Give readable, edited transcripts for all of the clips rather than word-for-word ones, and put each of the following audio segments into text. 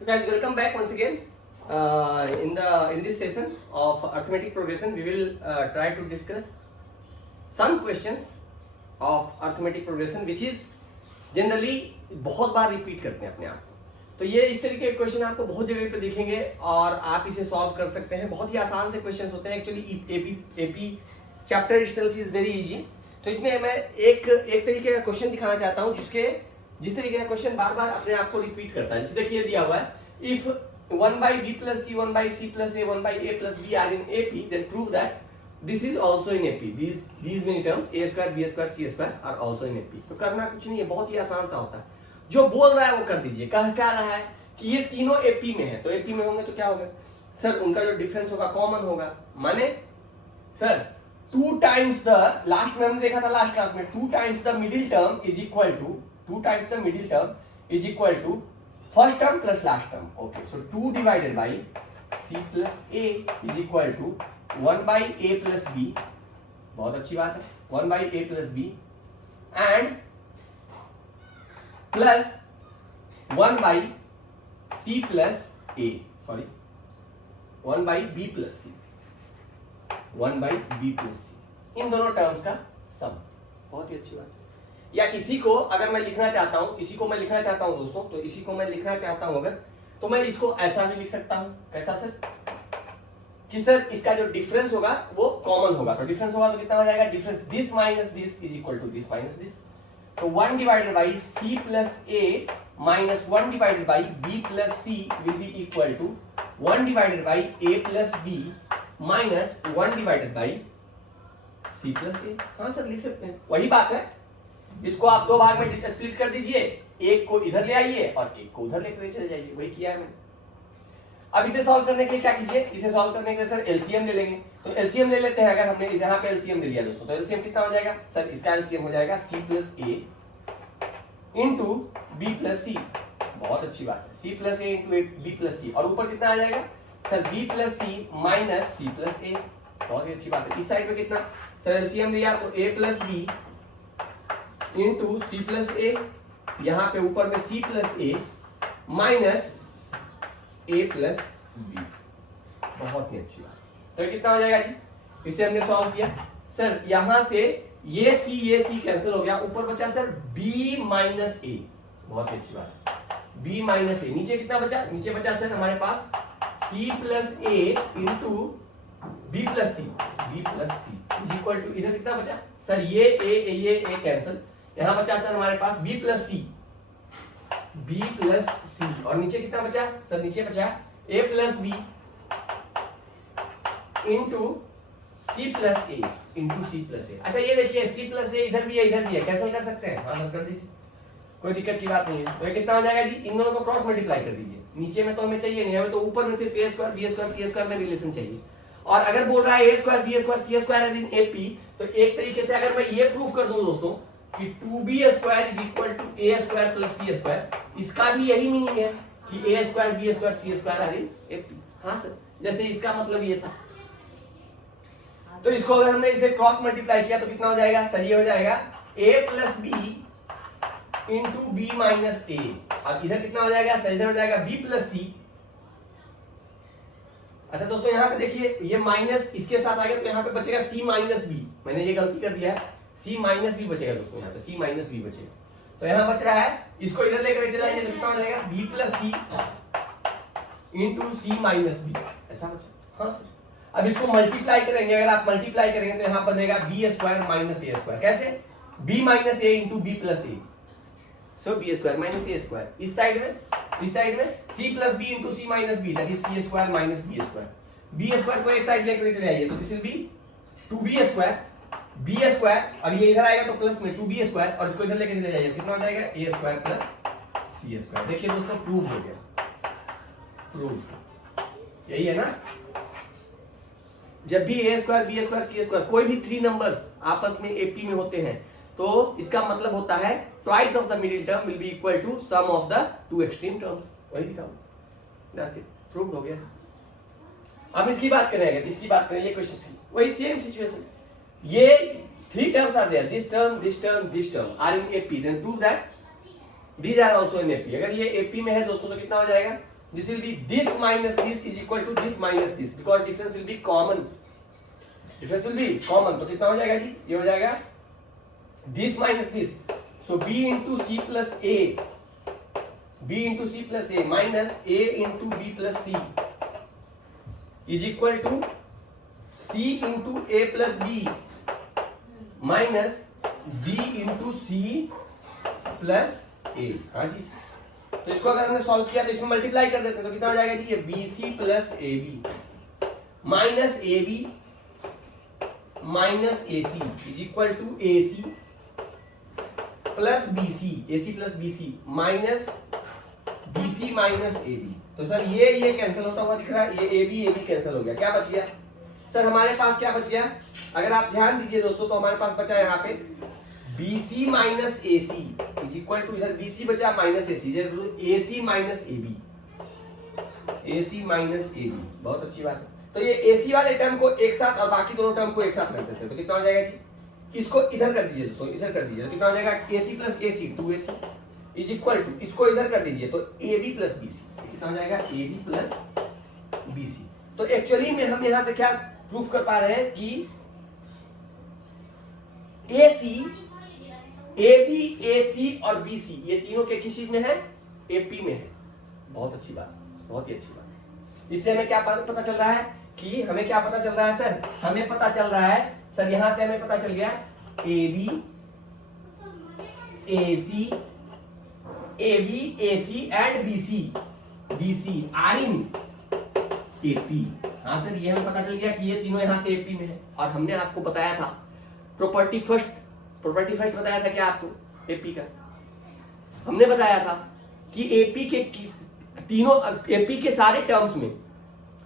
So guys, welcome back once again. In this session of arithmetic progression, we will try to discuss some questions of arithmetic progression, which is generally बहुत बार repeat करते हैं अपने आप को। तो ये इस तरीके के क्वेश्चन आपको बहुत जगह पे दिखेंगे और आप इसे सॉल्व कर सकते हैं। बहुत ही आसान से क्वेश्चंस होते हैं। Actually AP chapter itself is very easy. तो इसमें मैं एक तरीके का क्वेश्चन दिखाना चाहता हूँ जिस तरीके का क्वेश्चन बार बार अपने आप को रिपीट करता है। जैसे देखिए दिया हुआ है, if 1/b plus c 1/c plus a 1/a plus b are in AP, then prove that this is also in AP. These many terms a square b square c square are also in AP. तो करना कुछ नहीं है, बहुत ही आसान सा होता है। जो बोल रहा है वो कर दीजिए। कह क्या रहा है कि ये तीनों AP में है, तो AP में होंगे तो क्या होगा सर, उनका जो डिफरेंस होगा कॉमन होगा। माने सर 2 times द लास्ट में हमने देखा था लास्ट क्लास में 2 times the middle term is equal to 2 times the middle term is equal to first term plus last term. Okay, so 2 divided by c plus a is equal to 1/a plus b। बहुत अच्छी बात है, 1/a plus b and plus 1/c plus a, sorry 1/b plus c, 1/b plus c, इन दोनों terms का सम। बहुत ही अच्छी बात है। या इसी को अगर मैं लिखना चाहता हूं, इसी को मैं लिखना चाहता हूं दोस्तों, तो इसी को मैं लिखना चाहता हूं अगर, तो मैं इसको ऐसा भी लिख सकता हूं। कैसा सर, कि सर इसका जो डिफरेंस होगा वो कॉमन होगा। तो डिफरेंस होगा तो कितना हो जाएगा, difference this minus this is equal to this minus this. तो 1 divided by c plus a minus 1 divided by b plus c will be equal to 1 divided by a plus b minus 1 divided by c plus a। हाँ sir लिख सकते हैं, वही बात है। इसको आप दो भाग में स्प्लिट कर दीजिए, एक को इधर ले आइए और एक को उधर लेकर चले जाइए, वही किया है मैंने। अब इसे सॉल्व करने के लिए क्या कीजिए, इसे सॉल्व करने के लिए सर एलसीएम ले लेंगे। तो एलसीएम ले लेते हैं। अगर हमने यहाँ पे एलसीएम ले लिया दोस्तों, तो एलसीएम कितना हो जाएगा सर, इसका एलसीएम हो जाएगा c plus a into B plus C. बहुत अच्छी बात है, c plus a into B plus C, और ऊपर कितना आ जाएगा sir b plus C minus c plus a। बहुत ही अच्छी बात है। इस साइड में कितना सर, एलसीएम लिया तो a plus B into C plus A, यहां पे ऊपर में c plus A minus a plus B. बहुत ही अच्छी बात। तो कितना हो जाएगा जी, इसे हमने सॉल्व किया सर, यहां से ये c कैंसिल हो गया, ऊपर बचा सर b माइनस ए। बहुत ही अच्छी बात है, b माइनस ए। नीचे कितना बचा, नीचे बचा सर हमारे पास c plus A into b plus C is equal to, इधर कितना बचा सर, ये a कैंसिल, यहां बचा सर हमारे पास b प्लस सी, और नीचे कितना बचा सर, नीचे बचा a plus B into C plus A into C plus A. अच्छा ये देखिए c प्लस ए इधर भी है, कैंसिल कर सकते हैं, हाँ कर दीजिए, कोई दिक्कत की बात नहीं है। तो ये कितना हो जाएगा जी, इन दोनों को क्रॉस मल्टीप्लाई कर दीजिए। नीचे में तो हमें चाहिए नहीं, हमें तो ऊपर में सिर्फ a square b square c square में रिलेशन चाहिए। और अगर बोल रहा है a square b square c square in AP, तो एक तरीके से अगर मैं ये प्रूफ कर दूं दोस्तों कि 2b square is equal to a square plus c square, इसका भी यही मीनिंग है कि a square b square c square are in AP। हाँ सर, जैसे इसका मतलब ये था। तो इसको अगर हमने इसे क्रॉस मल्टीप्लाई किया तो कितना हो जाएगा सर, ये हो जाएगा a plus b into b minus a, और इधर कितना हो जाएगा सर, इधर हो जाएगा b प्लस c। अच्छा दोस्तों यहाँ पे देखिए, ये माइनस इसके साथ आ गया, तो यहाँ पे बचेगा c माइनस b। मैंने ये गलती कर दिया है, c माइनस b बचेगा दोस्तों, यहाँ पे c माइनस b बचेगा। तो यहाँ बच रहा है, इसको इधर लेकर चले जाएंगे तो कितना हो जाएगा b प्लस सी इंटू सी माइनस बी, ऐसा बचा। हाँ सर, अब इसको मल्टीप्लाई करेंगे, अगर आप मल्टीप्लाई करेंगे तो यहाँ बनेगा b square minus a square. कैसे, b minus a into b plus a, so b square minus a square. इस साइड में c plus b into c minus b, that is c square minus b square. b square को एक side लेकर चले आइए, तो this will B 2b square b square, और ये इधर आएगा तो प्लस में 2b स्क्वायर, और इसको इधर लेके चले जाइए, कितना हो जाएगा a square plus c square. देखिए दोस्तों प्रूव हो गया, प्रूव यही है ना। जब भी a square b square c square कोई भी 3 नंबर्स आपस में AP में होते हैं, तो इसका मतलब होता है twice of the middle term will be equal to sum of the two extreme terms. वही लिखा हूं, दैट्स इट, प्रूव हो गया। अब इसकी बात करें, अगर इसकी बात करें ये क्वेश्चन की, वही सेम सिचुएशन, ये 3 terms are there, this term are in AP, then prove that these are also in AP। अगर ये AP में है दोस्तों तो कितना हो जाएगा this will be this minus this is equal to this minus this, because difference will be common, difference will be common. तो कितना हो जाएगा जी, ये हो जाएगा this minus this, so B into C plus A, b into c plus a minus a into b plus c is equal to c into a plus b minus b into c plus a। हाँ जी, तो इसको अगर हमने solve किया तो इसमें multiply कर देते हैं, तो कितना हो जाएगा जी, ये bc plus ab minus ab minus ac is equal to ac plus bc, ac plus bc minus BC minus AB। तो सर ये कैंसिल होता हुआ दिख रहा है, ये AB कैंसिल हो गया, क्या बच गया सर हमारे पास, क्या बच गया, अगर आप ध्यान दीजिए दोस्तों तो हमारे पास बचा यहाँ पे BC minus AC is equal to, इधर BC बचा minus AC, AC minus AB, AC minus AB। बहुत अच्छी बात है। तो ये AC वाले टर्म को एक साथ और बाकी दोनों टर्म को एक साथ रख देते हैं, तो कितना हो जाएगा जी, इसको इधर कर दीजिए दोस्तों, इधर कर दीजिए, तो कितना हो जाएगा AC plus AC 2AC is equal to, इसको इधर कर दीजिए तो AB प्लस BC, कितना हो जाएगा AB प्लस BC। तो एक्चुअली में हम यहां पे क्या प्रूफ कर पा रहे हैं कि AC, AB, AC और BC ये तीनों के किस चीज में है, AP में है। बहुत अच्छी बात, बहुत ही अच्छी बात। इससे हमें क्या पता चल रहा है कि हमें क्या पता चल रहा है सर, हमें पता चल रहा है सर, यहां से हमें पता चल गया AB, AC, AB, AC and BC are in AP। हाँ सर, ये हमें पता चल गया कि ये तीनों यहाँ से AP में है। और हमने आपको बताया था प्रॉपर्टी फर्स्ट बताया था क्या आपको AP का, हमने बताया था कि AP के तीनों AP के सारे टर्म्स में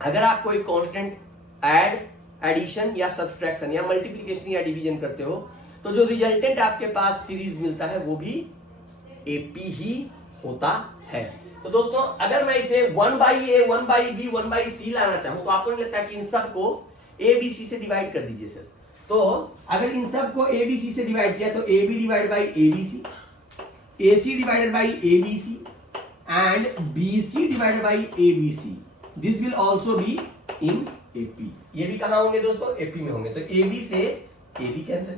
अगर आप कोई कांस्टेंट ऐड, एडिशन या सब्सट्रैक्शन या मल्टीप्लिकेशन या डिवीजन करते हो तो जो रिजल्टेंट आपके पास सीरीज मिलता है वो भी AP ही होता है। तो दोस्तों अगर मैं इसे 1/a 1/b 1/c लाना चाहूं तो आपको नहीं लगता है कि इन सब को ABC से डिवाइड कर दीजिए सर। तो अगर इन सब को ABC से डिवाइड किया तो AB divide by ABC, AC divided by ABC and BC divided by ABC, this will also be in AP। ये भी कहां होंगे दोस्तों, AP में होंगे। तो AB से AB कैंसिल,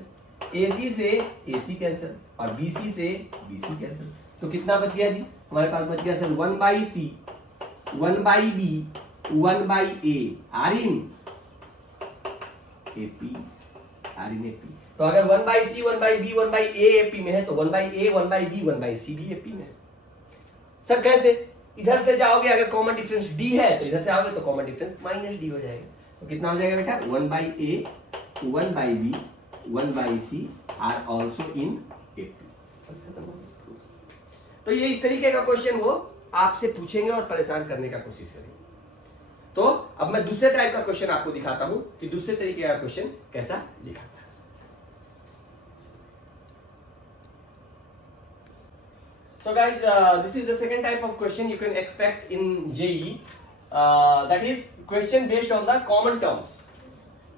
AC से AC कैंसिल और BC से BC कैंसिल। तो कितना बच गया जी, हमारे पास बच गया sir 1/C 1/B 1/A are in AP। तो अगर 1/C 1/B 1/A AP में है तो 1/A 1/B 1/C भी AP में है। सर कैसे, इधर से जाओगे अगर कॉमन डिफरेंस D है तो इधर से आओगे तो कॉमन डिफरेंस -D हो जाएगा। तो कितना हो जाएगा बेटा, 1/A 1/B 1/C are also in AP। तो ये इस तरीके का क्वेश्चन वो आपसे पूछेंगे और परेशान करने का कोशिश करेंगे। तो अब मैं दूसरे टाइप का क्वेश्चन आपको दिखाता हूं कि दूसरे तरीके का क्वेश्चन कैसा दिखाता है। So guys, this is the second type of question you can expect in JEE. That is question based on the common terms.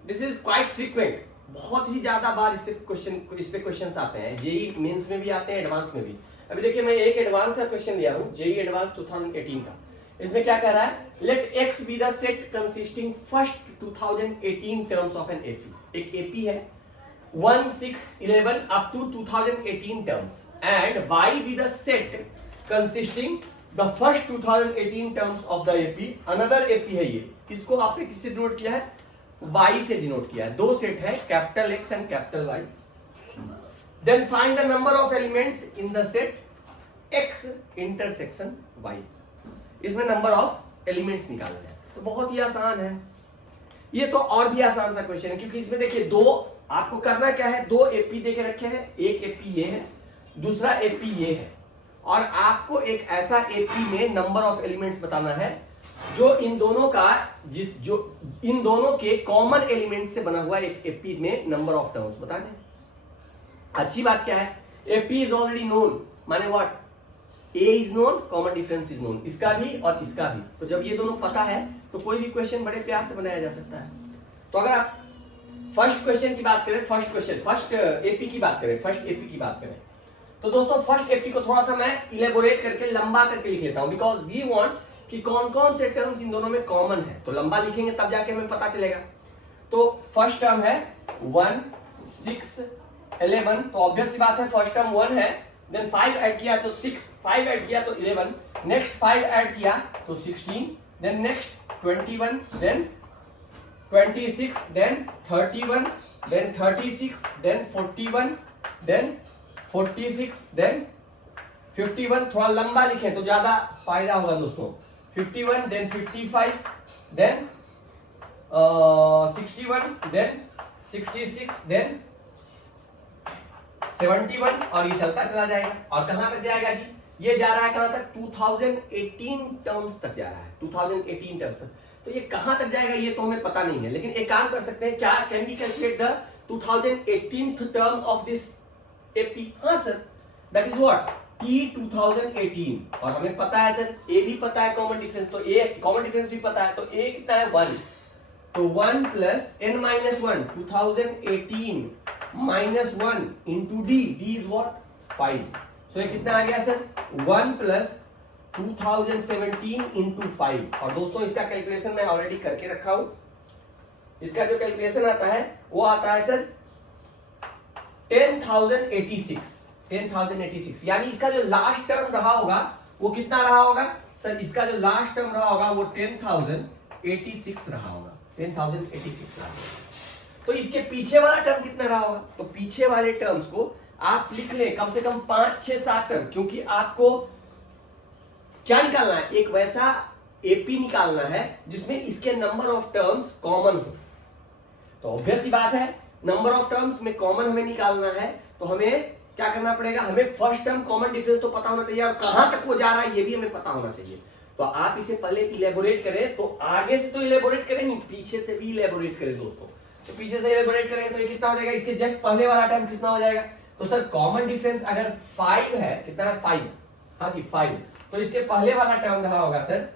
This is quite frequent. बहुत ही ज्यादा बार इस पे क्वेश्चंस आते हैं, जेई मेंस में भी आते हैं, एडवांस में भी। अभी देखिए मैं एक एडवांस का क्वेश्चन लिया हूं, जेई एडवांस 2018 का। इसमें क्या कह रहा है, let X be the set consisting first 2018 terms of an AP. एक एपी है 1, 6, 11 up to 2018 terms and Y be the set consisting the first 2018 terms of the AP. Another AP है ये, इसको आपने किससे डिनोट किया है, y से डिनोट किया है। दो सेट है capital X and capital Y। Then find the number of elements in the set X intersection Y। इसमें नंबर ऑफ एलिमेंट्स निकालना है। तो बहुत ही आसान है ये, तो और भी आसान सा क्वेश्चन है क्योंकि इसमें देखिए दो आपको करना क्या है, दो एपी देके रखे हैं, एक एपी ये है, दूसरा एपी ये है, और आपको एक ऐसा एपी में नंबर ऑफ एलिमेंट्स बताना है जो इन दोनों का जो इन दोनों के कॉमन एलिमेंट से बना हुआ एक एपी में नंबर ऑफ टर्म्स बताने। अच्छी बात क्या है, एपी इज ऑलरेडी नोन, माने what, A is known, common difference is known, इसका भी और इसका भी। तो जब ये दोनों पता है तो कोई भी क्वेश्चन बड़े प्यार से बनाया जा सकता है। तो अगर आप फर्स्ट क्वेश्चन की बात करें, फर्स्ट एपी की बात करें, तो दोस्तों फर्स्ट एपी को थोड़ा सा मैं इलेबोरेट करके लंबा करके लिख लेता हूं, बिकॉज वी वांट कि कौन कौन से टर्म्स इन दोनों में कॉमन है, तो लंबा लिखेंगे तब जाके हमें पता चलेगा। तो फर्स्ट टर्म है 1 6 11, तो ऑब्वियस सी बात है फर्स्ट टर्म 1 है, देन 5 ऐड किया तो 6, 5 ऐड किया तो 11, नेक्स्ट 5 ऐड किया तो 16, then next 21, then 26, then 31, then 36, then 41, then 46, then 51। थोड़ा लंबा लिखें तो ज्यादा फायदा होगा दोस्तों। 51, देन 55, देन 61, देन 66, देन 71, और ये चलता चला जाएगा। और कहां तक जाएगा जी? ये जा रहा है कहां तक? 2018 टर्म्स तक जा रहा है, 2018 टर्म्स तक। तो ये कहां तक जाएगा ये तो हमें पता नहीं है, लेकिन एक काम कर सकते हैं, क्या can we calculate the 2018th term of this AP? हाँ sir, that is what T 2018, और हमें पता है सर ए भी पता है कॉमन डिफरेंस, तो ए कॉमन डिफरेंस भी पता है, तो ए कितना है 1, तो 1 plus n minus 1 2018 minus 1 into D, D is what 5, सो ये कितना आ गया सर 1 प्लस 2017 इंटू 5। और दोस्तों इसका कैलकुलेशन मैं ऑलरेडी करके रखा हूं, इसका जो कैलकुलेशन आता है वो आता है सर 10,086, यानी इसका जो लास्ट टर्म रहा होगा वो कितना रहा होगा सर? इसका जो लास्ट टर्म रहा होगा वो 10,086 रहा होगा, 10,086 रहा होगा। तो इसके पीछे वाला टर्म कितना रहा होगा? तो पीछे वाले टर्म्स को आप लिख लें कम से कम 5 6 7 टर्म, क्योंकि आपको क्या निकालना है? एक वैसा एपी निकालना है जिसमें इसके नंबर ऑफ टर्म्स कॉमन हो। तो ऑब्वियस सी बात है नंबर ऑफ टर्म्स में कॉमन हमें निकालना है, तो हमें क्या करना पड़ेगा? हमें फर्स्ट टर्म कॉमन डिफरेंस तो पता होना चाहिए, और कहां तक वो जा रहा है ये भी हमें पता होना चाहिए। तो आप इसे पहले इलेबोरेट करें, तो आगे से तो इलेबोरेट करें ही, पीछे से भी इलेबोरेट करें दोस्तों। तो पीछे से इलेबोरेट करेंगे तो ये कितना हो जाएगा? इसके जस्ट पहले वाला टर्म कितना हो जाएगा? तो सर कॉमन डिफरेंस अगर 5 है, कितना है 5, हाँ जी 5, तो इसके पहले वाला टर्म रहा होगा सर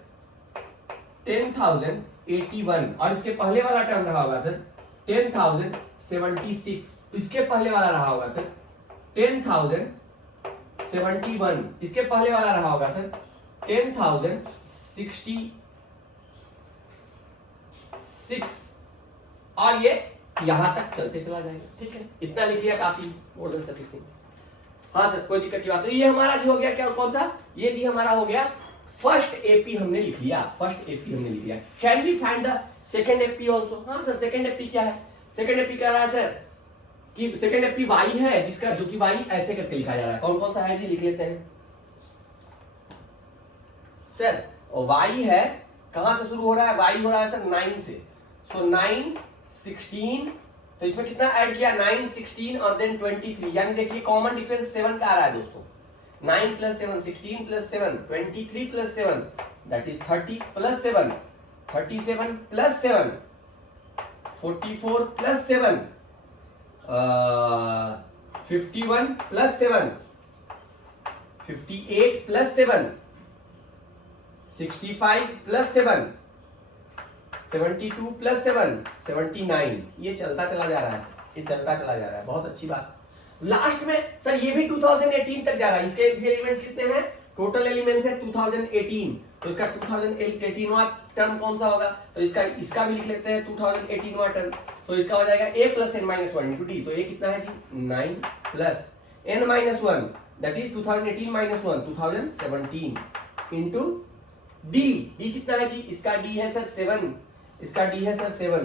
10,081, और इसके पहले वाला टर्म रहा होगा सर 10,076, इसके पहले वाला रहा होगा सर 10,071, इसके पहले वाला रहा होगा सर 10,066, और ये यहां तक चलते चला जाएगा। ठीक है, इतना लिख लिया काफी, मोर देन सफिशिएंट। हाँ सर कोई दिक्कत की बात। तो ये हमारा जो हो गया क्या, कौन सा? ये जी हमारा हो गया फर्स्ट एपी, हमने लिख लिया, फर्स्ट एपी हमने लिख लिया। Can we find the second AP also? हाँ सर सेकंड एपी क्या है? सेकंड एपी कह रहा है सर कि सेकंड एपी वाई है, जिसका जो कि वाई ऐसे करके लिखा जा रहा है। कौन कौन सा है जी, लिख लेते हैं सर। वाई है, कहां से शुरू हो रहा है? वाई हो रहा है सर 9 से, सो 9 16, तो इसमें कितना ऐड किया? 9 16 और देन 23, यानी देखिए कॉमन डिफरेंस 7 का आ रहा है दोस्तों। 9 plus 7 16 plus 7 23 plus 7 that is 30 plus 7 37 plus 7 44 plus 7 51 plus 7 58 plus 7 65 plus 7 72 plus 7 79, ये चलता चला जा रहा है सर, ये चलता चला जा रहा है, बहुत अच्छी बात। लास्ट में सर ये भी 2018 तक जा रहा है, इसके एलिमेंट्स कितने हैं? टोटल एलिमेंट्स है 2018, तो इसका 2018वां टर्म कौन सा होगा? तो इसका भी लिख लेते हैं 2018वां टर्म, तो इसका हो जाएगा a plus n minus 1 into D, तो ये कितना है जी 9 plus n minus 1 that is 2018 minus 1 2017 into D, D कितना है जी? इसका डी है सर 7, इसका डी है सर 7,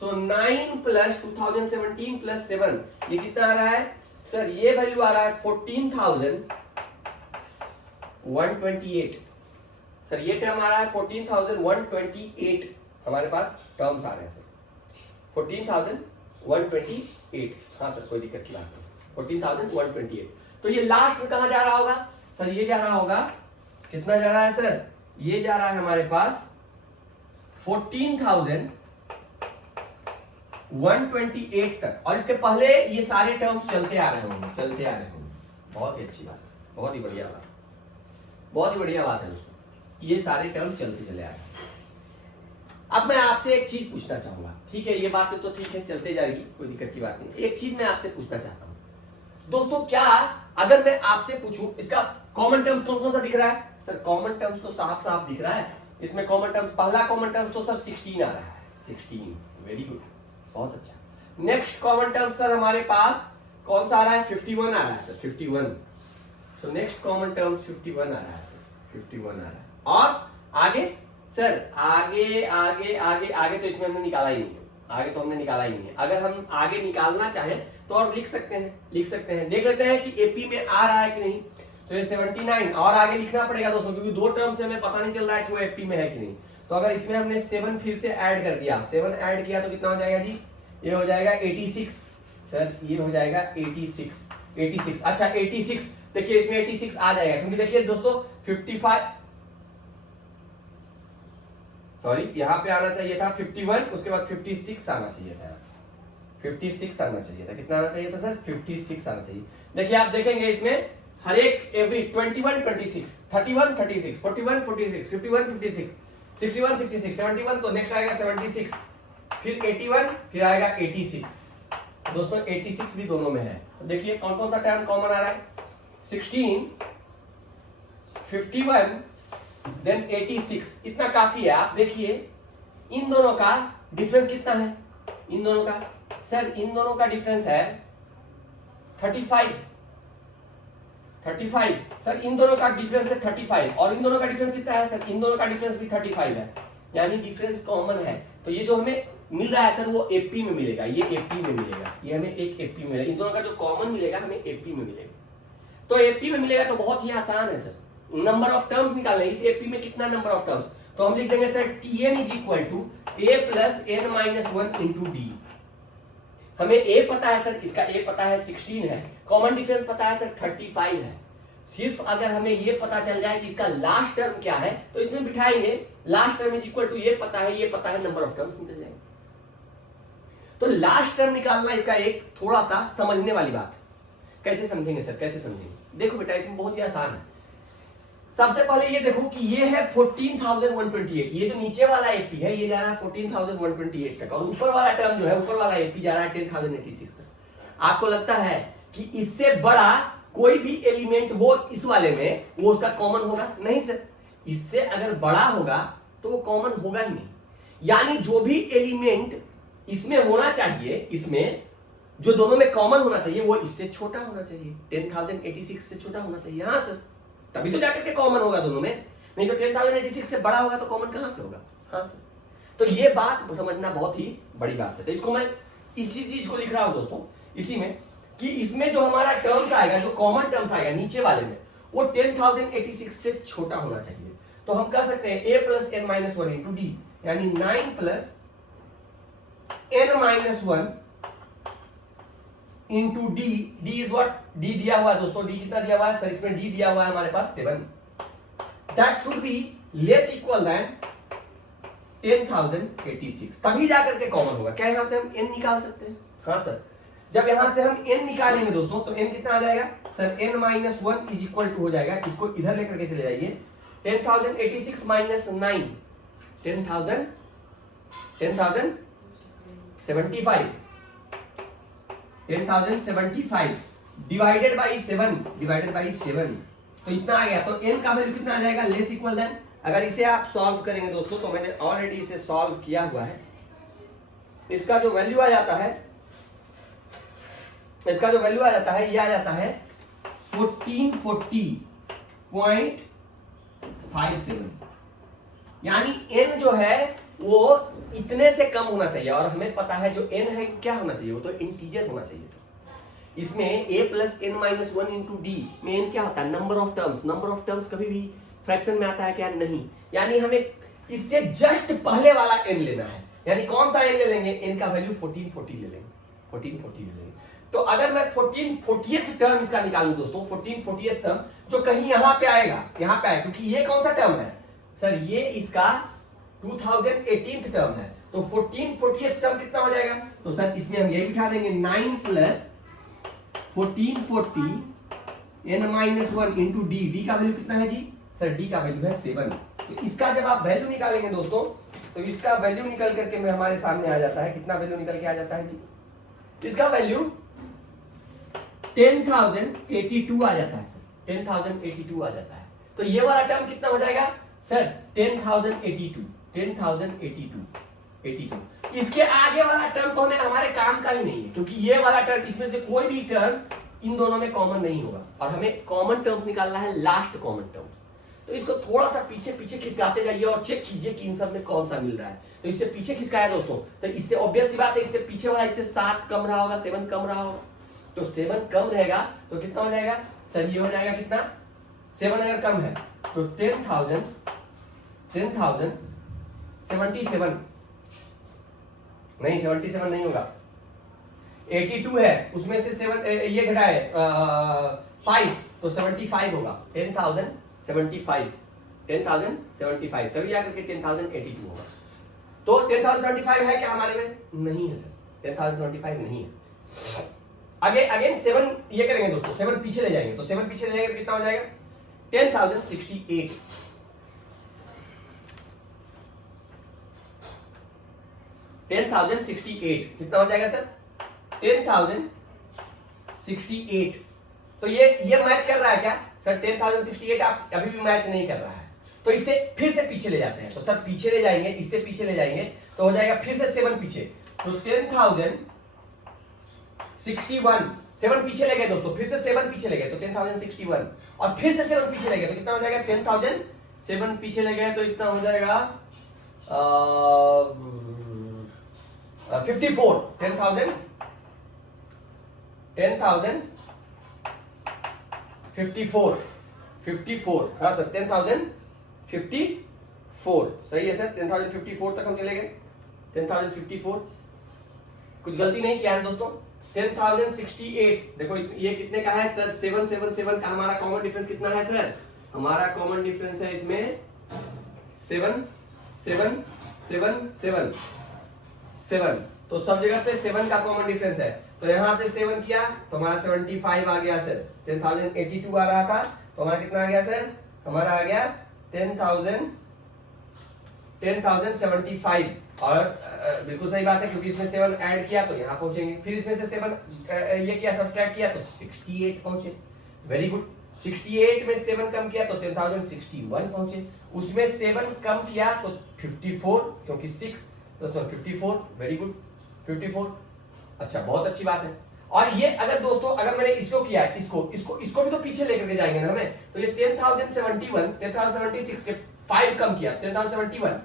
सो 9 प्लस 2017 प्लस 7, ये कितना आ रहा है सर? ये वैल्यू आ रहा है 14,128, सर ये टर्म आ रहा है 14,128, हमारे पास टर्म्स आ रहे हैं सर 14,128। हाँ सर कोई दिक्कत की बात नहीं, 14,128। तो ये लास्ट में कहां जा रहा होगा सर? ये जा रहा होगा, कितना जा रहा है सर? ये जा रहा है हमारे पास 14,128 तक, और इसके पहले ये सारे टर्म्स चलते आ रहे होंगे, चलते आ रहे होंगे। बहुत ही अच्छी बात है, बहुत ही बढ़िया बात, बहुत ही बढ़िया बात है दोस्तों, ये सारे टर्म चलते चले आ रहे हैं। अब मैं आपसे एक चीज पूछना चाहूंगा, ठीक है ये बात तो ठीक है चलते जाएगी, कोई दिक्कत की बात नहीं। एक चीज मैं आपसे पूछना चाहता हूं दोस्तों, क्या अगर मैं आपसे पूछूं इसका कॉमन टर्म्स कौन कौन सा दिख रहा है? सर कॉमन टर्म्स तो साफ साफ दिख रहा है, इसमें कॉमन टर्म, पहला कॉमन टर्म तो सर 16 आ रहा है, 16, वेरी गुड, बहुत अच्छा। नेक्स्ट कॉमन टर्म सर हमारे पास कौन सा आ रहा है, 51 आ रहा है सर, 51। तो नेक्स्ट कॉमन टर्म 51 आ रहा है सर, 51 आ रहा है। और आगे सर, आगे आगे आगे आगे तो इसमें हमने निकाला ही नहीं है, आगे तो हमने निकाला ही नहीं है। अगर हम आगे निकालना चाहें तो और लिख सकते हैं, लिख सकते हैं, देख लेते हैं कि एपी में आ रहा है कि नहीं। तो ये 79 और आगे लिखना पड़ेगा दोस्तों, क्योंकि दो टर्म से हमें पता नहीं चल रहा है कि वो एपी में है कि नहीं। तो अगर इसमें हमने 7 फिर से ऐड कर दिया, 7 ऐड किया तो कितना हो जाएगा जी, ये हो जाएगा 86 सर, ये हो जाएगा 86। अच्छा 86, देखिए इसमें 86 आ जाएगा, क्योंकि देखिए दोस्तों 55, सॉरी यहाँ पे आना चाहिए था 51, उसके बाद 56 आना चाहिए था, 56 आना चाहिए था। कितना आना चाहिए था सर, 56 आना चाहिए। देखिए आप देखेंगे इसमें हर एक एवरी 21 26, 31 36, 41 46, 51 56, 61 66, 71, तो नेक्स्ट आएगा 76, फिर 81, फिर आएगा 86। दोस्तों 86 भी दोनों में है। तो देखिए कौन कौन सा टर्म कॉमन आ रहा है, 16, 51 देन 86, इतना काफी है। आप देखिए इन दोनों का डिफरेंस कितना है, इन दोनों का सर, इन दोनों का डिफरेंस है 35 सर, इन दोनों का डिफरेंस है 35, और इन दोनों का डिफरेंस कितना है सर, इन दोनों का डिफरेंस भी 35 है, यानी डिफरेंस कॉमन है। तो ये जो हमें मिल रहा है सर वो एपी में मिलेगा, ये एपी में मिलेगा, ये हमें एक एपी में मिलेगा, इन दोनों का जो कॉमन मिलेगा हमें एपी में मिलेगा। तो एपी में मिलेगा तो बहुत ही आसान है सर, नंबर ऑफ टर्म्स निकालना है, इस एपी में कितना नंबर ऑफ टर्म्स, तो हम लिख देंगे sir Tn is equal to a plus n minus 1 into d. हमें a पता है सर, इसका a पता है 16 है, कॉमन डिफरेंस पता है सर 35 है। सिर्फ अगर हमें ये पता चल जाए कि इसका लास्ट टर्म क्या है तो इसमें बिठाएंगे, last term is equal to ये पता है, ये पता है, नंबर ऑफ टर्म्स निकल जाएंगे। तो लास्ट टर्म निकालना इसका एक थोड़ा सा समझने वाली बात। कैसे समझेंगे सर, कैसे समझेंगे, देखो बेटा इसमें बहुत ही आसान है। सबसे पहले ये देखो कि ये है 14,128, ये जो नीचे वाला एपी है ये जा रहा है 14,128 तक, और ऊपर वाला टर्म जो है, ऊपर वाला एपी जा रहा है 10,086 तक। आपको लगता है कि इससे बड़ा कोई भी एलिमेंट हो इस वाले में वो उसका कॉमन होगा? नहीं सर, इससे अगर बड़ा होगा तो वो कॉमन होगा ही नहीं। यानी जो भी एलिमेंट इसमें होना चाहिए, इसमें जो दोनों में कॉमन होना चाहिए वो इससे छोटा होना चाहिए, 10,086 से छोटा होना चाहिए। हाँ सर, तभी तो जाकर के कॉमन होगा दोनों में, नहीं तो 10,086 से बड़ा होगा तो कॉमन कहां से होगा? हाँ सर, तो ये बात समझना बहुत ही बड़ी बात है। तो इसको मैं इसी चीज को लिख रहा हूं दोस्तों, इसी में कि इसमें जो हमारा टर्म्स आएगा, जो कॉमन टर्म्स आएगा नीचे वाले में, वो 10,086 से छोटा होना चाहिए। तो हम कह सकते हैं a plus n minus 1 into D, यानी 9 plus n minus 1 into D. D is what, D दिया हुआ है दोस्तों, डी कितना दिया हुआ है सर, इसमें डी दिया हुआ है हमारे पास 7, that should be less equal then 10,086, तभी जाकर के कॉमन होगा। क्या यहां से हम n निकाल सकते हैं? हाँ सर, जब यहां से हम n निकालेंगे दोस्तों तो n कितना आ जाएगा sir, n minus 1 is equal to हो जाएगा, इसको इधर लेकर के चले जाइए, 10,086 माइनस 9, 10,075 डिवाइडेड बाई 7, तो इतना आ गया। तो n का वैल्यू कितना आ जाएगा, लेस इक्वल देन, अगर इसे आप सॉल्व करेंगे दोस्तों, तो मैंने ऑलरेडी इसे सॉल्व किया हुआ है, इसका जो वैल्यू आ जाता है, इसका जो वैल्यू आ जाता है, ये आ जाता है 1440.57, यानी n जो है वो इतने से कम होना चाहिए, और हमें पता है जो n है क्या होना चाहिए, वो तो इंटीजर होना चाहिए सर। इसमें a plus n minus 1 into D में n क्या होता है, number of terms. Number of terms कभी भी फ्रैक्शन में आता है क्या? नहीं, यानी हमें इससे जस्ट पहले वाला n लेना है। यानी कौन सा n ले लेंगे, n का वैल्यू 1440 ले लेंगे, 1440 ले लेंगे। तो अगर मैं 1440th टर्म इसका निकालूं दोस्तों, 1440th टर्म जो कहीं यहां पे आएगा, यहां पे आएगा, क्योंकि ये कौन सा टर्म है सर, ये इसका 2018th टर्म है, तो 1440th टर्म कितना हो जाएगा? तो सर इसमें हम यही बिठा देंगे, 9 plus 1440 n minus 1 into D. D का वैल्यू कितना है जी सर, डी का वैल्यू है 7। तो इसका जब आप वैल्यू निकालेंगे दोस्तों, तो इसका वैल्यू निकल करके में हमारे सामने आ जाता है, कितना वैल्यू निकल के आ जाता है जी, इसका वैल्यू 10,082 आ जाता है सर, 10,082 आ जाता है। तो ये वाला टर्म कितना हो जाएगा सर 10,082 इसके आगे वाला टर्म तो हमें हमारे काम का ही नहीं है, क्योंकि ये वाला टर्म, इसमें से कोई भी टर्म इन दोनों में कॉमन नहीं होगा, और हमें कॉमन टर्म्स निकालना है, लास्ट कॉमन टर्म्स। तो इसको थोड़ा सा पीछे पीछे खिसकाते जाइए और चेक कीजिए कि इन सब में कौन सा मिल रहा है। तो इससे पीछे खिसकाया दोस्तों, तो इससे ऑब्वियस सी बात है, इससे पीछे वाला इससे 7 कम रहा होगा, 7 कम रहा होगा। तो 7 कम रहेगा तो कितना हो जाएगा सर, ये हो जाएगा कितना, 7 अगर कम है तो 10,077 नहीं, 77 नहीं होगा, 82 है, उसमें से 7 ये घटा है 5, तो 75 होगा। 10,075 तभी आकर के 10,082 होगा। तो 10,075 है क्या हमारे में? नहीं है सर, 10,075 नहीं है। अगेन 7 ये करेंगे दोस्तों, 7 पीछे ले जाएंगे, तो 7 पीछे ले जाएंगे तो कितना हो जाएगा 10,068। 10,068 कितना हो जाएगा सर, 10,068। तो ये मैच कर रहा है क्या सर? 10,068 आप अभी भी मैच नहीं कर रहा है, तो इसे फिर से पीछे ले जाते हैं। तो सर पीछे ले जाएंगे, इससे पीछे ले जाएंगे तो हो जाएगा फिर से 7 पीछे, तो 10,061। 7 पीछे ले गए दोस्तों, फिर से 7 पीछे ले गए तो 10,061, और फिर से 7 पीछे ले गए तो कितना हो जाएगा 10,007 पीछे ले गए तो इतना हो जाएगा 54। 10,054 हाँ सर, 10,054 सही है सर, 10,054 तक हम चले गए। 10,054 कुछ गलती नहीं किया है दोस्तों। 10,068 देखो ये कितने का है सर, 777 का हमारा कॉमन डिफरेंस कितना है सर? हमारा कॉमन डिफरेंस है इसमें 7 7 7 7 7, तो सब जगह पे 7 का कॉमन डिफरेंस है। तो यहां से 7 किया तो हमारा 75 आ गया सर। 10,082 आ रहा था तो हमारा कितना आ गया सर? हमारा आ गया 10,075। और बिल्कुल सही बात है, क्योंकि इसमें 7 ऐड किया तो यहाँ पहुंचेंगे, फिर इसमें से 7 ये किया सब्ट्रैक्ट किया तो 68 पहुंचे। Very good. 68 में 7 कम किया तो 10,061 पहुंचे, उसमें 7 कम किया तो 54, क्योंकि 6 तो 54। Very good, 54। अच्छा, बहुत अच्छी बात है। और ये अगर दोस्तों अगर मैंने इसको किया, इसको भी तो पीछे लेकर के जाएंगे ना हमें, तो ये 10,076 के 5 कम किया 10,071,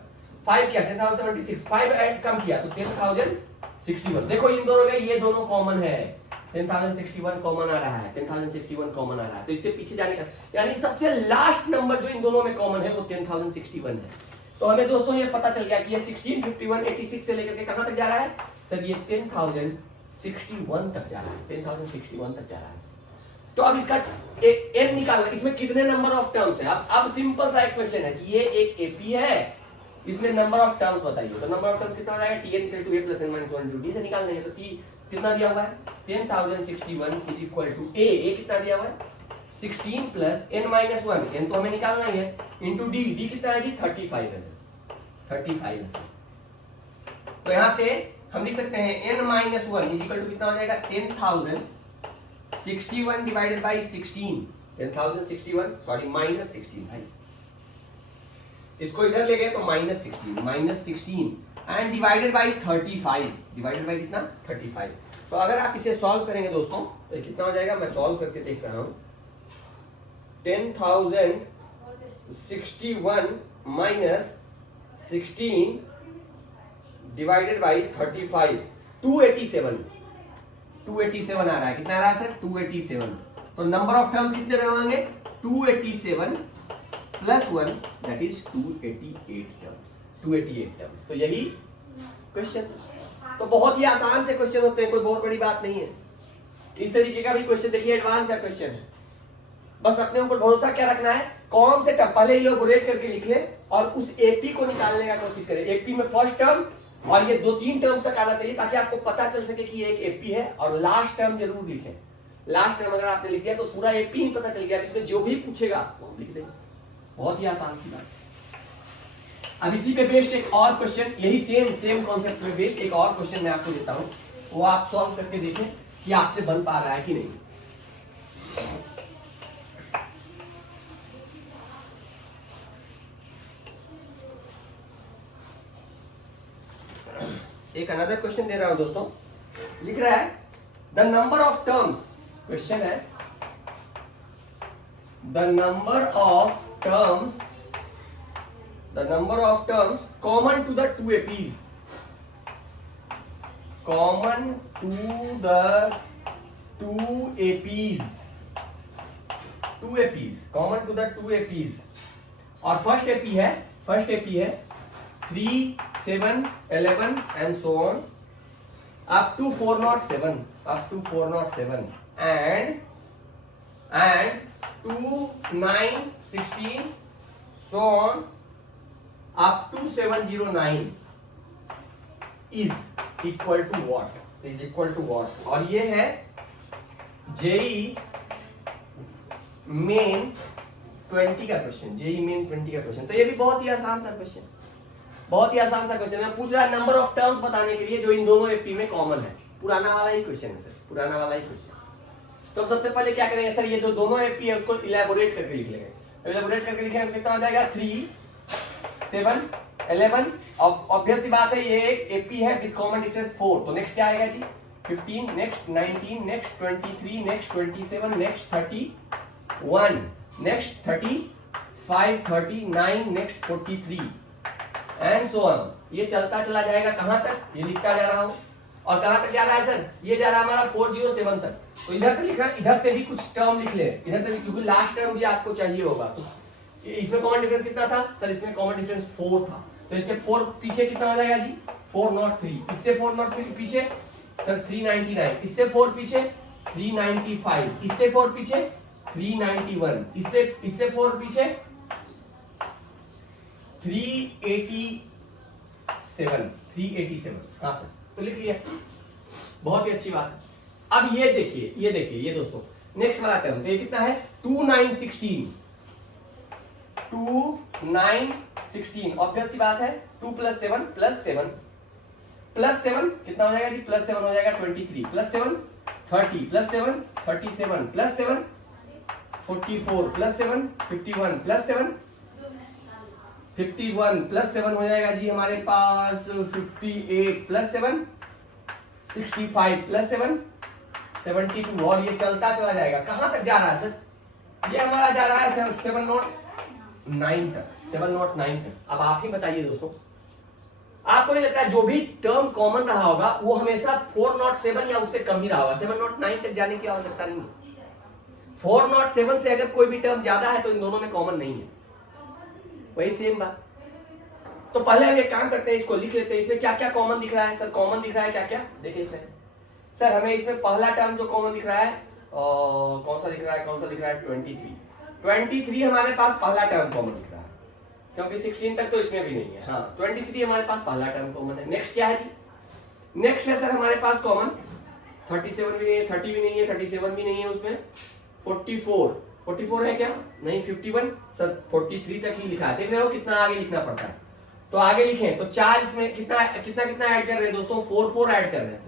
5 किया 10,076, 5 ऐड कम किया तो 10,061। देखो इन दोनों में ये दोनों कॉमन है, 10,061 कॉमन आ रहा है, 10,061 कॉमन आ रहा है, तो इससे पीछे जाने का यानी सबसे लास्ट नंबर जो इन दोनों में कॉमन है वो 10,061 है। तो हमें दोस्तों ये पता चल गया कि ये 16, 51, 86 से लेकर के कहां तक जा रहा है सर? ये 10,061 तक जा रहा है, 10,061 तक जा रहा है। तो अब इसका एक n निकालना, इसमें कितने नंबर ऑफ टर्म्स है? अब सिंपल सा एक क्वेश्चन है कि ये एक एपी है, इसमें नंबर ऑफ टर्म्स बताइए। तो नंबर ऑफ टर्म्स कितना हो जाएगा? tn = a + n - 1 × d से निकालने हैं। तो t कितना दिया हुआ है? 10,061 = a कितना दिया हुआ है? 16 + n - 1, n तो हमें निकालना ही है, इंटू d कितना है जी? 35 है, 35 है। तो यहाँ पे हम लिख सकते हैं n - 1 कितना हो जाएगा? 10,061 डिवाइडेड बाई 16, 10,061 सॉरी -16 भाई, इसको इधर ले गए तो -16 and divided by 35, divided by कितना? 35। तो अगर आप इसे सॉल्व करेंगे दोस्तों तो ये कितना हो जाएगा? मैं सॉल्व करके देख रहा हूं। 10,061 - 16 डिवाइडेड बाई 35, 287 आ रहा है। कितना आ रहा है सर? 287। तो नंबर ऑफ टर्म्स कितने रहेंगे? 287 + 1 दैट इज 288 टर्म्स। तो यही क्वेश्चन। तो बहुत ही आसान से क्वेश्चन होते हैं, कोई बहुत बड़ी बात नहीं है। इस तरीके का भी क्वेश्चन देखिए, एडवांस है क्वेश्चन है। बस अपने ऊपर भरोसा क्या रखना है, कौन से टर्म पहले इलैबोरेट करके लिख ले और उस एपी को निकालने का कोशिश करें। एपी में फर्स्ट टर्म और ये 2-3 टर्म्स तक आना चाहिए, ताकि आपको पता चल सके कि ये एक एपी है। और लास्ट टर्म जरूर लिखें, लास्ट टर्म अगर आपने लिख दिया तो पूरा एपी ही पता चल गया। इसमें जो भी पूछेगा वो लिख देंगे, बहुत ही आसान सी बात। अब इसी पे बेस्ड एक और क्वेश्चन, यही सेम कॉन्सेप्ट पे बेस्ड एक और क्वेश्चन मैं आपको देता हूं, वो आप सॉल्व करके देखें कि आपसे बन पा रहा है कि नहीं। एक अनदर क्वेश्चन दे रहा हूं दोस्तों, लिख रहा है the number of terms, question है the number of terms common to the two APs, common to the two APs, common to the two APs, और फर्स्ट एपी है 3, 7, 11 and so on up to 407 and 2, 9, 16 so on up to 709 is equal to what? और ये है JEE main 20 का question, तो ये भी बहुत ही आसान सा क्वेश्चन है। पूछ रहा है नंबर ऑफ टर्म्स बताने के लिए जो इन दोनों एपी में कॉमन है। पुराना वाला ही क्वेश्चन है सर, तो सबसे पहले क्या करेंगे सर, ये जो दोनों एपी है उसको इलेबोरेट करके लिख लेंगे। लिखेंगे कितना हो जाएगा 3, 7, 11, ऑब्वियस सी बात है ये एक एपी है विद कॉमन डिफरेंस 4, तो नेक्स्ट क्या आएगा जी 15, next 19, next 23, next 27, next 31, next 35, 39, next 43 and so on. ये चलता चला जाएगा कहां तक, ये लिखता जा रहा हूं, और कहां तक जा रहा है सर, ये जा रहा है हमारा 407 तक। तो इधर से लिखना, इधर से भी कुछ टर्म लिख ले, इधर से क्योंकि लास्ट टर्म भी आपको चाहिए होगा। तो इसमें कॉमन डिफरेंस कितना था सर, इसमें कॉमन डिफरेंस 4 था, तो इसके 4 पीछे कितना हो जाएगा जी 403, इससे 403 पीछे सर 399, इससे 4 पीछे 395, इससे 4 पीछे 391, इससे 4 पीछे 387। हाँ सर, तो लिख लिया, बहुत ही अच्छी बात है। अब ये देखिए ये दोस्तों नेक्स्ट वाला टर्म, तो ये कितना है 2916, ऑब्वियस सी बात है 2 + 7 + 7 कितना हो जाएगा जी, +7 हो जाएगा 23, +7 30, +7 37, +7 44, +7 51, +7 51, +7 हो जाएगा जी हमारे पास 58, +7 65, +7 72, और ये चलता चला जाएगा। कहां तक जा रहा है सर, ये हमारा जा रहा है 709 तक। अब आप ही बताइए दोस्तों, आपको नहीं लगता है जो भी टर्म कॉमन रहा होगा वो हमेशा 407 या उससे कम ही रहा होगा, 709 तक जाने की आवश्यकता नहीं है। 407 से अगर कोई भी टर्म ज्यादा है तो इन दोनों में कॉमन नहीं है, वही सेम बात। तो पहले हम एक काम करते हैं, इसको लिख लेते हैं, इसमें क्या क्या कॉमन दिख रहा है सर, कॉमन दिख रहा है क्या क्या देख लेते हैं सर। हमें इसमें पहला टर्म जो कॉमन दिख रहा है कौन सा दिख रहा है 23 हमारे पास पहला टर्म कॉमन दिख रहा है, क्योंकि 16 तक तो इसमें भी नहीं है। हाँ 23 हमारे पास पहला टर्म कॉमन है। नेक्स्ट क्या है जी, नेक्स्ट है सर हमारे पास कॉमन 37 भी नहीं है, 30 भी नहीं है, 37 भी नहीं है, उसमें 44 है क्या, नहीं 51 सर 43 तक ही लिखा है। देख रहे हो कितना आगे लिखना पड़ता है, तो आगे लिखें तो 4 इसमें कितना ऐड कर रहे हैं दोस्तों, 4 ऐड कर रहे हैं,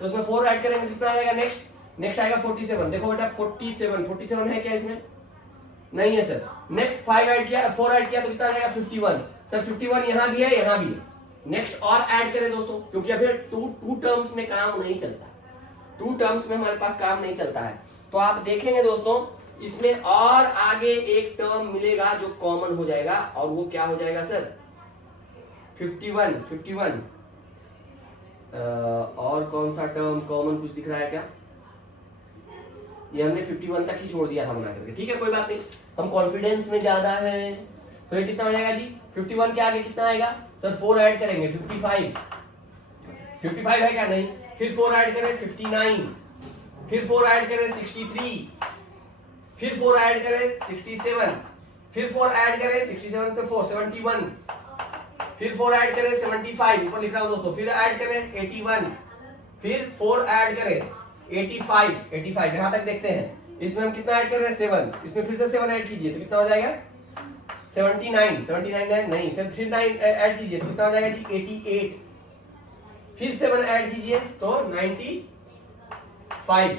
तो उसमें 4 ऐड करेंगे कितना आ जाएगा, नेक्स्ट आएगा 47। देखो बेटा 47 है क्या इसमें, नहीं है सर। नेक्स्ट 4 ऐड किया तो कितना आ जाएगा 51 सर, 51 यहाँ भी है, यहाँ भी है। नेक्स्ट और ऐड करें दोस्तों, क्योंकि अभी टू टर्म्स में काम नहीं चलता, 2 टर्म्स में हमारे पास काम नहीं चलता है। तो आप देखेंगे दोस्तों इसमें और आगे एक टर्म मिलेगा जो कॉमन हो जाएगा, और वो क्या हो जाएगा सर 51। और कौन सा टर्म कॉमन कुछ दिख रहा है क्या, ये हमने 51 तक ही छोड़ दिया था बना करके, ठीक है कोई बात नहीं, हम कॉन्फिडेंस में ज्यादा है। तो ये कितना हो जाएगा जी 51 के आगे कितना आएगा सर, 4 ऐड करेंगे 55 है क्या, नहीं, फिर 4 ऐड करें 59, फिर 4 ऐड करें 63, फिर 4 ऐड करें 67, फिर 4 ऐड करें 67 पे 4 71, फिर 4 ऐड करें 75, ऊपर लिख रहा हूं दोस्तों, फिर ऐड करें 81, फिर 4 ऐड करें 85 यहां तक देखते हैं। इसमें हम कितना ऐड कर रहे हैं 7, इसमें फिर से 7 ऐड कीजिए तो कितना हो जाएगा 79 नहीं सर, फिर 9 ऐड कीजिए तो कितना हो जाएगा जी 88, फिर 7 ऐड कीजिए तो 95,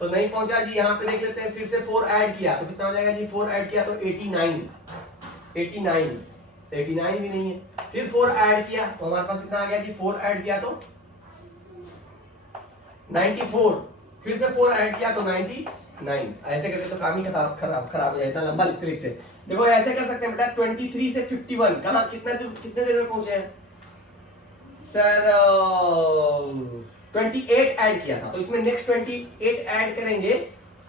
तो नहीं पहुंचा जी, यहाँ पे देख लेते हैं, फिर से 4 ऐड किया तो कितना हो जाएगा जी, 4 ऐड किया तो 89 89 भी नहीं है। फिर 4 ऐड किया तो हमारे पास कितना आ गया जी, 4 ऐड किया तो 94, फिर से 4 ऐड किया तो 99। ऐसे करके तो काम ही खराब हो जाए, इतना लंबा लिखते। देखो ऐसे कर सकते हैं बेटा, 23 से 51 कहाँ कितने देर में पहुंचे हैं सर? 28 ऐड किया था, तो इसमें नेक्स्ट 28 ऐड करेंगे,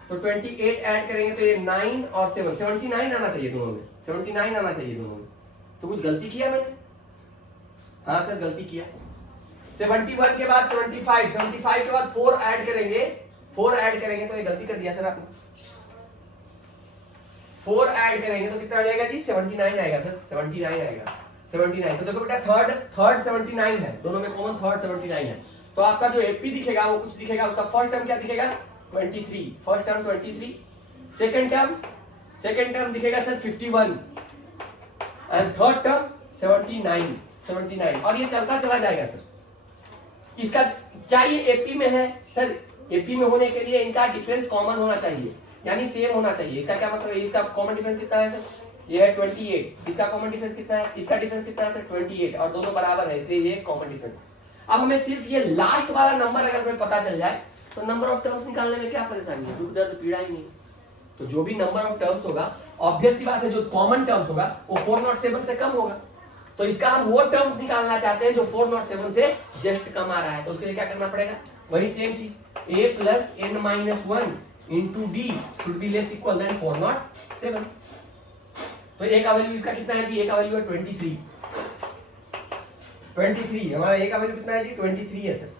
तो 28 ऐड करेंगे तो ये 9 और 7 79 आना चाहिए दोनों में, 79 आना चाहिए दोनों में। तो कुछ गलती किया मैंने? हाँ सर गलती किया। 71 के बाद 75, 75 के बाद 4 ऐड करेंगे, 4 ऐड करेंगे तो ये गलती कर दिया सर आपने। 4 ऐड करेंगे तो कितना आ जाएगा जी, 79 आएगा सर, 79 आएगा, 79। तो देखो बेटा थर्ड 79 है, दोनों में कॉमन थर्ड 79 है। तो आपका जो एपी दिखेगा वो कुछ दिखेगा, उसका फर्स्ट टर्म क्या दिखेगा 23, फर्स्ट टर्म 23, सेकंड टर्म दिखेगा सर 51 एंड थर्ड टर्म 79 और ये चलता चला जाएगा सर। इसका क्या ये एपी में है सर? एपी में होने के लिए इनका डिफरेंस कॉमन होना चाहिए, यानी सेम होना चाहिए। इसका क्या मतलब है? इसका कॉमन डिफरेंस कितना है सर? ये है 28। इसका कॉमन डिफरेंस कितना है? इसका डिफरेंस कितना है सर? 28 और दोनों बराबर है, इसलिए ये कॉमन डिफरेंस। अब हमें सिर्फ ये लास्ट वाला नंबर अगर हमें पता चल जाए तो नंबर ऑफ टर्म्स निकालने में क्या परेशानी है, दुख दर्द पीड़ा ही नहीं। तो जो भी नंबर ऑफ टर्म्स होगा, ऑब्वियस सी बात है जो कॉमन टर्म्स होगा वो 407 से कम होगा। तो इसका हम वो टर्म्स निकालना चाहते हैं जो 407 से जस्ट कम आ रहा है। तो उसके लिए क्या करना पड़ेगा? वही सेम चीज, a plus n minus 1 into d should be less equal than 407। तो a का वैल्यू इसका कितना है जी? a का वैल्यू है 23। हमारा a का वैल्यू कितना है जी? 23 है सर।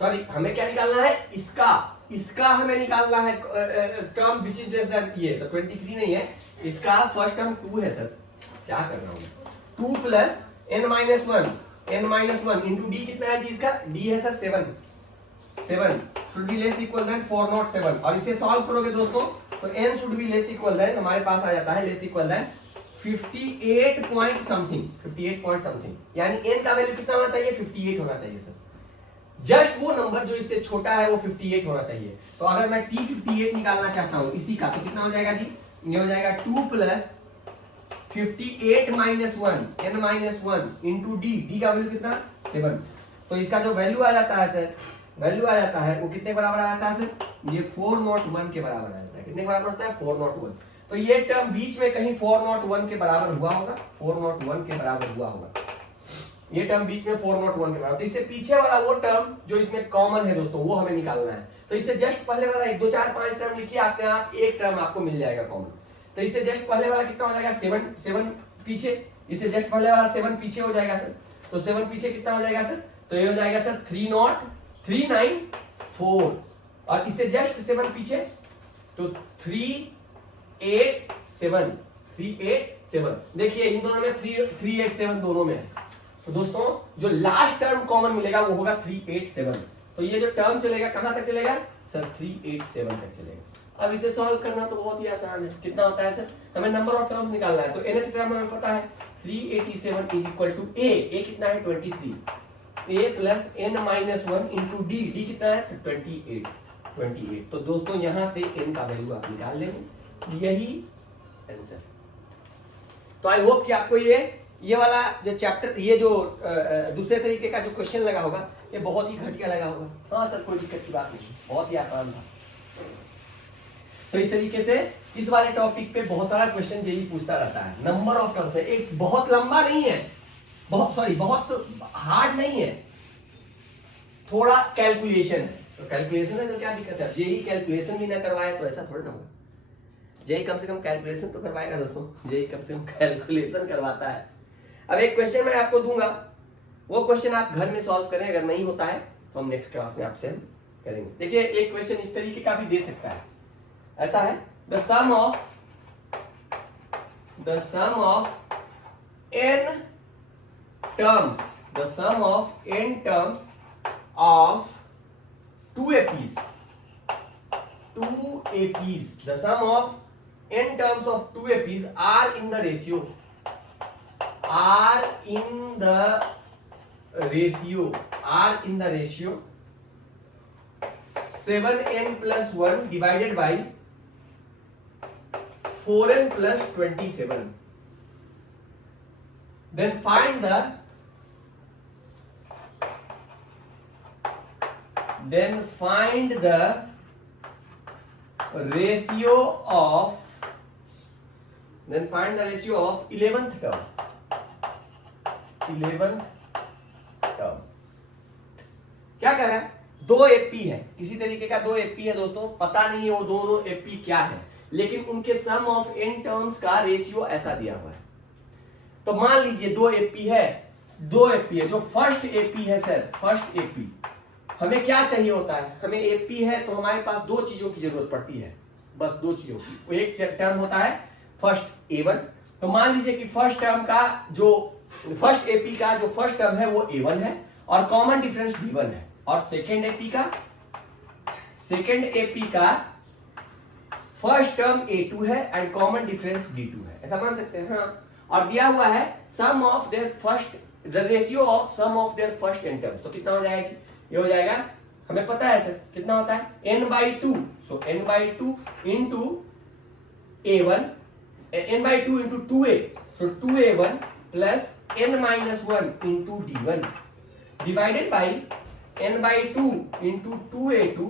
सॉरी, हमें क्या निकालना है? इसका हमें निकालना है term which is less than ये, तो 23 नहीं है, इसका फर्स्ट टर्म 2 है सर। क्या कर रहा हूं? 2 plus n minus 1 into d कितना है जी? इसका d है sir 7 should be less equal then 407। और इसे सॉल्व करोगे दोस्तों तो n should be less equal then, हमारे पास आ जाता है less equal then 58 point something, यानी n का वैल्यू कितना होना चाहिए? 58 होना चाहिए सर। जस्ट वो नंबर जो इससे छोटा है वो 58 होना चाहिए। तो अगर मैं t58 निकालना चाहता हूं इसी का, तो कितना हो जाएगा जी? ये हो जाएगा 2 plus 58 minus 1 n minus 1 into D का वैल्यू कितना? 7। तो इसका जो वैल्यू आ जाता है सर, वैल्यू आ जाता है वो कितने बराबर आ जाता है सर? ये 401 के बराबर आ जाता है। कितने के बराबर होता है? 401। तो ये टर्म बीच में कहीं 401 के बराबर हुआ होगा, 401 के बराबर हुआ होगा। ये टर्म बीच में 401 के बराबर। तो इससे पीछे वाला वो टर्म जो इसमें कॉमन है दोस्तों वो हमें निकालना है। तो इससे जस्ट पहले वाला 1 2 4 5 टर्म लिखिए, आपने आप एक टर्म आपको मिल जाएगा कॉमन। तो इससे जस्ट पहले वाला कितना हो जाएगा? 7 पीछे, इससे जस्ट पहले वाला 7 पीछे हो जाएगा सर। तो 7 पीछे कितना हो जाएगा सर? तो ये हो जाएगा सर 394 और इससे जस्ट 7 पीछे तो 387। देखिए इन दोनों में 387 दोनों में है। तो दोस्तों जो लास्ट टर्म कॉमन मिलेगा वो होगा 387। तो ये जो टर्म चलेगा कहां तक चलेगा सर? 387 तक चलेगा। अब इसे सॉल्व करना तो बहुत ही आसान है। कितना होता है सर? हमें नंबर ऑफ टर्म्स निकालना है। तो nth टर्म हमें पता है 387 इज इक्वल टू a कितना है? 23, a plus n minus 1 into d कितना है? 28। तो दोस्तों यहां से n का वैल्यू आप निकाल लेंगे, यही आंसर। तो आई होप कि आपको ये वाला जो चैप्टर, ये जो दूसरे तरीके का जो क्वेश्चन लगा होगा ये बहुत ही घटिया लगा होगा। हाँ सर कोई दिक्कत की बात नहीं, बहुत ही आसान था। तो इस तरीके से इस वाले टॉपिक पे बहुत सारा क्वेश्चन जेई पूछता रहता है। नंबर ऑफ टर्म्स है, एक बहुत लंबा नहीं है, बहुत हार्ड नहीं है, थोड़ा कैलकुलेशन है। तो कैलकुलेशन है तो क्या दिक्कत है? जेई कैलकुलेशन भी ना करवाए तो ऐसा थोड़ा ना होगा। जेई कम से कम कैलकुलेशन तो करवाएगा दोस्तों, जेई कम से कम कैलकुलेशन करवाता है। अब एक क्वेश्चन मैं आपको दूंगा, वो क्वेश्चन आप घर में सॉल्व करें। अगर नहीं होता है तो हम नेक्स्ट क्लास में आपसे करेंगे। देखिए एक क्वेश्चन इस तरीके का भी दे सकता है, ऐसा है the sum of n terms of 2 APs, the sum of n terms of 2 APs are in the ratio the ratio 7n plus 1 divided by 4n plus 27. Then find the ratio of 11th term. क्या कर रहा है? दो AP है, किसी तरीके का दो एपी है दोस्तों, पता नहीं है वो दोनों एपी क्या है, लेकिन उनके सम ऑफ n टर्म्स का रेशियो ऐसा दिया हुआ है। तो मान लीजिए दो एपी है, जो फर्स्ट एपी है सर, फर्स्ट एपी हमें क्या चाहिए होता है, हमें एपी है तो हमारे पास दो चीजों की जरूरत पड़ती है, बस दो चीजों की। एक टर्म होता है फर्स्ट A1, तो मान लीजिए कि फर्स्ट एपी का जो फर्स्ट टर्म है वो A1 है और कॉमन डिफरेंस D1 है, और सेकेंड एपी का फर्स्ट टर्म A2 है एंड कॉमन डिफरेंस D2 है, ऐसा मान सकते हैं। हाँ, और दिया हुआ है sum of the ratio of sum of their first n terms, तो कितना हो जाएगा? ये हो जाएगा, हमें पता है सर कितना होता है, n/2, so n/2 into A1, n/2 into 2a, so 2a1 plus n-1 into D1 divided by n/2 into 2a2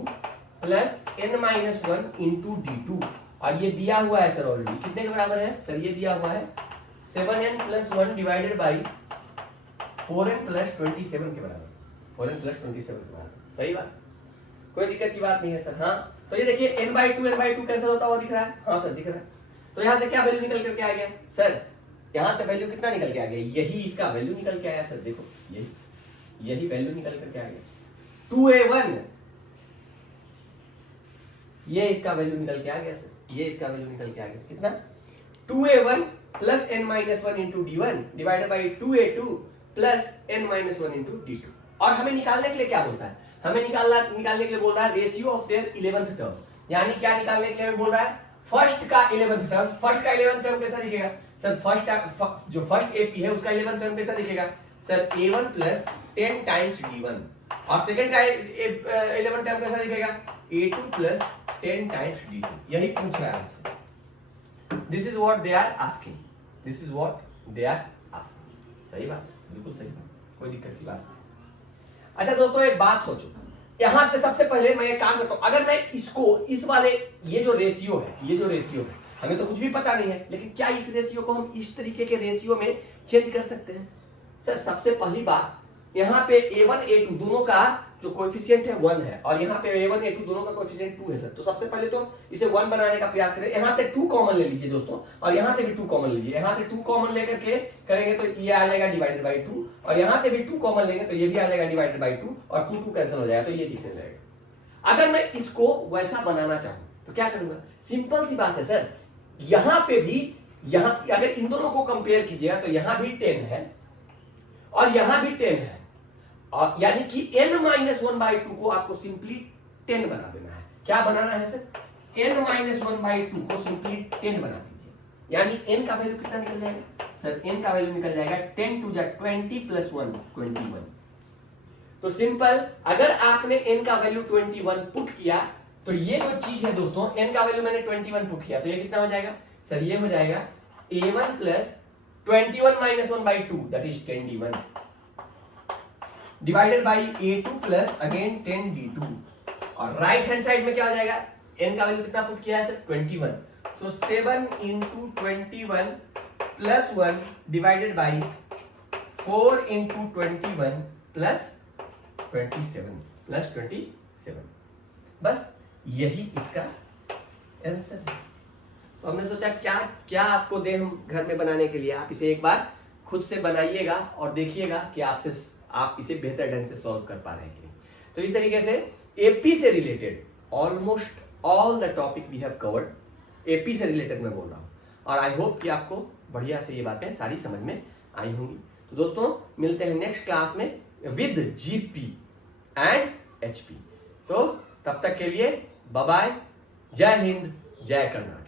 plus n-1 into D2, और ये दिया हुआ है सर ऑलरेडी, कितने के बराबर है सर? ये दिया हुआ है 7n plus 1 divided by 4n plus 27 के बराबर, 4n प्लस 27 के बराबर। सही बात, कोई दिक्कत की बात नहीं है सर। हाँ, तो ये देखिए n/2 कैंसिल होता हुआ दिख रहा है। हाँ सर दिख रहा है। तो यहाँ से क्या वैल्यू निकल करके आ गया सर? यहाँ से वैल्यू कितना निकल के आ गया? यही इसका वैल्यू निकल के आया सर, देखो यही वैल्यू निकल करके आ गया 2a1, ये इसका वैल्यू निकल के आ गया सर, ये इसका वैल्यू निकल के आ गया कितना? 2a1 plus n-1 into D1 divided by 2a2 plus n-1 into D2। और हमें निकालने के लिए क्या बोलता है? हमें निकालने के लिए बोल रहा है ratio of their 11th term, यानी क्या निकालने के लिए बोल रहा है? फर्स्ट का 11th टर्म। फर्स्ट का 11th टर्म कैसा दिखेगा सर? जो फर्स्ट एपी है उसका 11th टर्म कैसा दिखेगा sir? A1 plus 10 times D1, और सेकंड का 11th टर्म कैसा दिखेगा? A2 plus 10 times D2। यही पूछ रहा है हमसे। This is what they are asking, सही बात, बिल्कुल सही बात, कोई दिक्कत की बात नहीं। अच्छा दोस्तों, एक बात सोचो, यहां से सबसे पहले मैं एक काम करता हूं, अगर मैं इस वाले ये जो रेशियो है, हमें तो कुछ भी पता नहीं है, लेकिन क्या इस रेशियो को हम इस तरीके के रेशियो में चेंज कर सकते हैं? सर सबसे पहली बात, यहाँ पे A1 A2 दोनों का जो कोएफिशिएंट है 1 है, और यहाँ पे A1 A2 दोनों का कोएफिशिएंट 2 है सर। तो सबसे पहले तो इसे 1 बनाने का प्रयास करें। यहाँ से 2 कॉमन ले लीजिए दोस्तों, और यहाँ से भी 2 कॉमन लीजिए। यहाँ से 2 कॉमन लेकर के करेंगे तो ये आ जाएगा डिवाइडेड बाई 2, और यहाँ से भी 2 कॉमन लेंगे तो ये भी आ जाएगा डिवाइडेड बाई 2, और 2 कैंसिल हो जाएगा, तो ये दिखने लगेगा। अगर मैं इसको वैसा बनाना चाहूँ तो क्या करूंगा? सिंपल सी बात है सर, यहाँ पे भी, यहाँ अगर इन दोनों को कंपेयर कीजिएगा तो यहाँ भी 10 है और यहाँ भी 10 है, और यानी कि n-1/2 को आपको सिंपली 10 बना देना है। क्या बनाना है सर? n-1/2 को सिंपली 10 बना दीजिए, यानी n का वैल्यू कितना निकल जाएगा सर? n का वैल्यू निकल जाएगा 10 to the 20 plus 1 21। तो सिंपल, अगर आपने n का वैल्यू 21 पुट किया तो ये जो चीज है दोस्तों, n का वैल्यू मैंने 21 पुट किया तो ये कितना हो जाएगा सर? ये हो जाएगा A1 plus 21 minus 1/2 that is 10 D1 divided by A2 plus again 10 D2, और राइट हैंड साइड में क्या हो जाएगा? n का वैल्यू कितना पुट किया है sir? 21, so 7 into 21 plus 1 divided by 4 into 21 plus 27, बस यही इसका आंसर है। तो हमने सोचा क्या आपको दे हम घर में बनाने के लिए, आप इसे एक बार खुद से बनाइएगा और देखिएगा कि आप इसे बेहतर ढंग से सॉल्व कर पा रहे हैं। तो इस तरीके से एपी से related almost all the topic we have covered, AP से रिलेटेड मैं बोल रहा हूं, और आई होप कि आपको बढ़िया से ये बातें सारी समझ में आई होंगी। तो दोस्तों मिलते हैं नेक्स्ट क्लास में विद जीपी एंड एचपी। तो तब तक के लिए बाय बाय, जय हिंद, जय कर्नाटक।